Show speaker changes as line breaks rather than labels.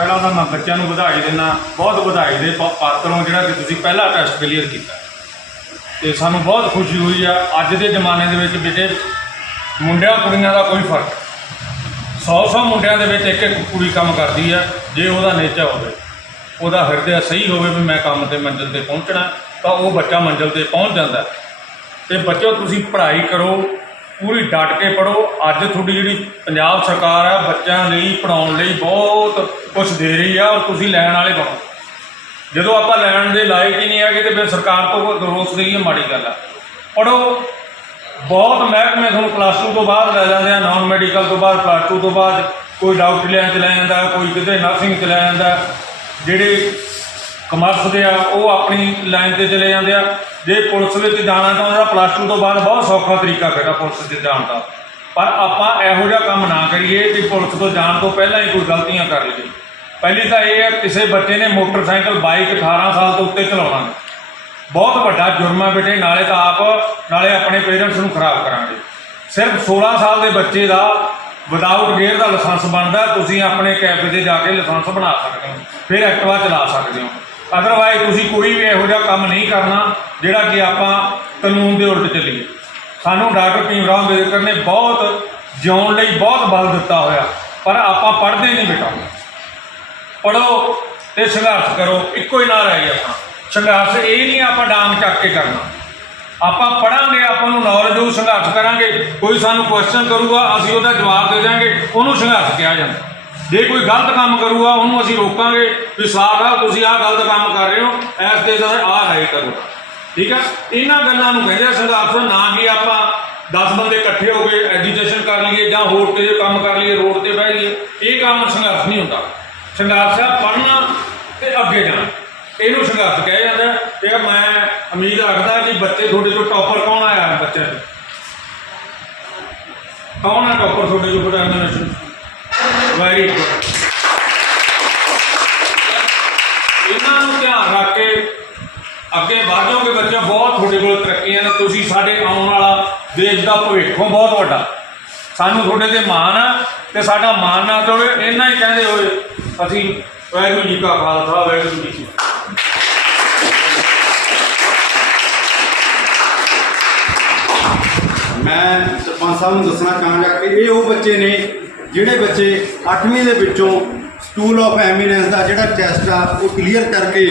ਪਹਿਲਾਂ ਤਾਂ ਮੈਂ ਬੱਚਿਆਂ ਨੂੰ ਵਧਾਈ ਦਿੰਦਾ, ਬਹੁਤ ਵਧਾਈ ਦੇ ਪਾ- ਪਾਤਰ ਹੋ ਜਿਹੜਾ ਕਿ ਤੁਸੀਂ ਪਹਿਲਾ ਟੈਸਟ ਕਲੀਅਰ ਕੀਤਾ। ਤੇ ਸਾਨੂੰ ਬਹੁਤ ਖੁਸ਼ੀ ਹੋਈ ਆ, ਅੱਜ ਦੇ ਜ਼ਮਾਨੇ ਦੇ ਵਿੱਚ ਬੇਟੇ ਮੁੰਡਿਆਂ ਕੁੜੀਆਂ ਦਾ ਕੋਈ ਫ਼ਰਕ 100-100 ਮੁੰਡਿਆਂ ਦੇ ਵਿੱਚ ਇੱਕ ਇੱਕ ਕੁੜੀ ਕੰਮ ਕਰਦੀ ਆ, ਜੇ ਉਹਦਾ ਨੇਚਰ ਹੋਵੇ, ਉਹਦਾ ਹਿਰਦੇ ਸਹੀ ਹੋਵੇ ਵੀ ਮੈਂ ਕੰਮ ਤੇ ਮੰਜ਼ਿਲ ਤੇ ਪਹੁੰਚਣਾ, ਤਾਂ ਉਹ ਬੱਚਾ ਮੰਜ਼ਿਲ ਤੇ ਪਹੁੰਚ ਜਾਂਦਾ। ਤੇ ਬੱਚੋ, ਤੁਸੀਂ ਪੜ੍ਹਾਈ ਕਰੋ ਪੂਰੀ ਡਟ ਕੇ ਪੜੋ ਅੱਜ ਤੁਹਾਡੀ ਜਿਹੜੀ ਪੰਜਾਬ ਸਰਕਾਰ ਆ, ਬੱਚਿਆਂ ਲਈ ਪੜਾਉਣ ਲਈ ਬਹੁਤ ਕੁਝ ਦੇ ਰਹੀ ਆ ਔਰ ਤੁਸੀਂ ਲੈਣ ਵਾਲੇ ਬਣੋ। ਜਦੋਂ ਆਪਾਂ ਲੈਣ ਦੇ ਲਾਇਕ ਹੀ ਨਹੀਂ ਹੈਗੇ ਤੇ ਫਿਰ ਸਰਕਾਰ ਤੋਂ ਰੋਸ ਦੇਈਏ ਮਾੜੀ ਗੱਲ ਆ। ਪੜੋ ਬਹੁਤ ਮਹਿਕਮੇ ਤੁਹਾਨੂੰ ਪਲੱਸ 2 ਤੋਂ ਬਾਅਦ ਲੈ ਜਾਂਦੇ ਆ ਨਾਨ ਮੈਡੀਕਲ ਤੋਂ ਬਾਅਦ ਪਲੱਸ 2 ਤੋਂ ਬਾਅਦ। ਕੋਈ ਡਾਕਟਰ ਲੈਣ ਚ ਲੈ ਜਾਂਦਾ, ਕੋਈ ਕਿਤੇ ਨਰਸਿੰਗ ਚ ਲੈ ਜਾਂਦਾ। ਜਿਹੜੇ ਕਮਰਸ ਦੇ ਆ, ਉਹ ਆਪਣੀ ਲਾਈਨ ਤੇ ਚਲੇ ਜਾਂਦੇ ਆ। ਜੇ ਪੁਲਿਸ ਵਿੱਚ ਜਾਣਾ ਤਾਂ ਉਹਦਾ ਪਲੱਸ 2 ਤੋਂ ਬਾਅਦ ਬਹੁਤ ਸੌਖਾ ਤਰੀਕਾ ਹੈਗਾ ਪੁਲਿਸ ਦੇ ਜਾਣ ਦਾ। ਪਰ ਆਪਾਂ ਇਹੋ ਜਿਹਾ ਕੰਮ ਨਾ ਕਰੀਏ ਕਿ ਪੁਲਿਸ ਤੋਂ ਜਾਣ ਤੋਂ ਪਹਿਲਾਂ ਹੀ ਕੋਈ ਗਲਤੀਆਂ ਕਰ ਲਈਏ। ਪਹਿਲੀ ਤਾਂ ਇਹ ਹੈ, ਕਿਸੇ ਬੱਚੇ ਨੇ ਮੋਟਰਸਾਈਕਲ ਬਾਈਕ 18 ਸਾਲ ਤੋਂ ਉੱਤੇ ਚਲਾਉਣਾ ਬਹੁਤ ਵੱਡਾ ਜੁਰਮ ਹੈ ਬੇਟੇ, ਨਾਲੇ ਤਾਂ ਆਪ, ਨਾਲੇ ਆਪਣੇ ਪੇਰੈਂਟਸ ਨੂੰ ਖਰਾਬ ਕਰਾਂਗੇ। ਸਿਰਫ 16 ਸਾਲ ਦੇ ਬੱਚੇ ਦਾ ਵਿਦਆਊਟ ਗੇਅਰ ਦਾ ਲਾਇਸੈਂਸ ਬਣਦਾ, ਤੁਸੀਂ ਆਪਣੇ ਕੈਫੇ ਤੇ ਜਾ ਕੇ ਲਾਇਸੈਂਸ ਬਣਾ ਸਕਦੇ ਹੋ, ਫਿਰ ਐਕਟਿਵਾ ਚਲਾ ਸਕਦੇ ਹੋ। ਅਦਰਵਾਈਜ਼ ਤੁਸੀਂ ਕੋਈ ਵੀ ਇਹੋ ਜਿਹਾ ਕੰਮ ਨਹੀਂ ਕਰਨਾ ਜਿਹੜਾ ਕਿ ਆਪਾਂ ਕਾਨੂੰਨ ਦੇ ਉਲਟ ਚੱਲੀਏ। ਸਾਨੂੰ ਡਾਕਟਰ ਭੀਮ ਰਾਓ ਅੰਬੇਦਕਰ ਨੇ ਬਹੁਤ ਜਿਉਣ ਲਈ ਬਹੁਤ ਬਲ ਦਿੱਤਾ ਹੋਇਆ। ਪਰ ਆਪਾਂ ਪੜ੍ਹਦੇ ਨਹੀਂ ਬੇਟਾ। ਪੜੋ ਤੇ ਸੰਘਰਸ਼ ਕਰੋ। ਇੱਕੋ ਹੀ ਨਾਂ ਰਹਿ ਗਿਆ ਆਪਣਾ ਸੰਘਰਸ਼ ਇਹ ਨਹੀਂ ਆਪਾਂ ਡਾਂਗ ਚੱਕ ਕੇ ਕਰਨਾ। ਆਪਾਂ ਪੜਾਂਗੇ ਆਪਾਂ ਨੂੰ ਨੌਲੇਜ ਹੋਊ, ਸੰਘਰਸ਼ ਕਰਾਂਗੇ। ਕੋਈ ਸਾਨੂੰ ਕੁਐਸਚਨ ਕਰੂਗਾ, ਅਸੀਂ ਉਹਦਾ ਜਵਾਬ ਦੇ ਦਿਆਂਗੇ। ਉਹਨੂੰ ਸੰਘਰਸ਼ ਕਿਹਾ ਜਾਂਦਾ। ਜੇ ਕੋਈ ਗਲਤ ਕੰਮ ਕਰੂਗਾ, ਉਹਨੂੰ ਅਸੀਂ ਰੋਕਾਂਗੇ ਵੀ ਸਾਹਿਬ ਤੁਸੀਂ ਆਹ ਗਲਤ ਕੰਮ ਕਰ ਰਹੇ ਹੋ ਐਸ ਤੇ ਦਾ ਆਹ ਰਾਈਟ ਕਰੋ। ਠੀਕ ਹੈ? ਇਹਨਾਂ ਗੱਲਾਂ ਨੂੰ ਕਹਿੰਦੇ ਸੰਘਰਸ਼ ਨਾ ਕਿ ਆਪਾਂ 10 ਬੰਦੇ ਇਕੱਠੇ ਹੋ ਕੇ ਐਜੀਟੇਸ਼ਨ ਕਰ ਲਈਏ ਜਾਂ ਹੋਰ ਤੇ ਕੰਮ ਕਰ ਲਈਏ ਰੋਡ ਤੇ ਬਹਿ ਜਾਈਏ, ਇਹ ਕੰਮ ਸੰਘਰਸ਼ ਨਹੀਂ ਹੁੰਦਾ। ਸੰਘਰਸ਼ ਆ ਪੜ੍ਹਨਾ ਤੇ ਅੱਗੇ ਜਾਣਾ। ਇਹਨੂੰ ਸੰਘਰਸ਼ ਕਿਹਾ ਜਾਂਦਾ ਹੈ। ਤੇ ਮੈਂ ਉਮੀਦ ਰੱਖਦਾ ਕਿ ਬੱਚੇ ਤੁਹਾਡੇ ਚੋਂ ਟੌਪਰ ਕੌਣ ਆਇਆ ਹੈ ਬੱਚਿਆਂ ਚੋਂ? ਕੌਣ ਆ ਟੌਪਰ ਤੁਹਾਡੇ ਚੋਂ ਐਗਜ਼ਾਮੀਨੇਸ਼ਨ ਵੈਰੀ ਗੁੱਡ ਇਹਨਾਂ ਨੂੰ ਧਿਆਨ ਰੱਖ ਕੇ ਅੱਗੇ ਵਧੋਗੇ ਬੱਚੇ, ਬਹੁਤ ਤੁਹਾਡੇ ਕੋਲ ਤਰੱਕੀਆਂ ਨੇ। ਤੁਸੀਂ ਸਾਡੇ ਆਉਣ ਵਾਲਾ ਦੇਸ਼ ਦਾ ਭਵਿੱਖ ਬਹੁਤ ਵੱਡਾ। ਸਾਨੂੰ ਤੁਹਾਡੇ ਤੇ ਮਾਣ ਆ ਤੇ ਸਾਡਾ ਮਾਣ ਨਾ ਤੋਵੇ ਇੰਨਾ ਹੀ ਕਹਿੰਦੇ ਹੋਏ ਅਸੀਂ ਵਾਹਿਗੁਰੂ ਜੀ ਕਾ ਖਾਲਸਾ, ਵਾਹਿਗੁਰੂ ਜੀ ਕੀ
ਮੈਂ ਸਰਪੰਚ ਸਾਹਿਬ ਨੂੰ ਦੱਸਣਾ ਚਾਹਾਂਗਾ ਕਿ ਇਹ ਉਹ ਬੱਚੇ ਨੇ ਜਿਹੜੇ ਬੱਚੇ 8ਵੀਂ ਦੇ ਵਿੱਚੋਂ ਸਕੂਲ ਆਫ ਐਮੀਨੈਂਸ ਦਾ ਜਿਹੜਾ ਟੈਸਟ ਆ, ਉਹ ਕਲੀਅਰ ਕਰਕੇ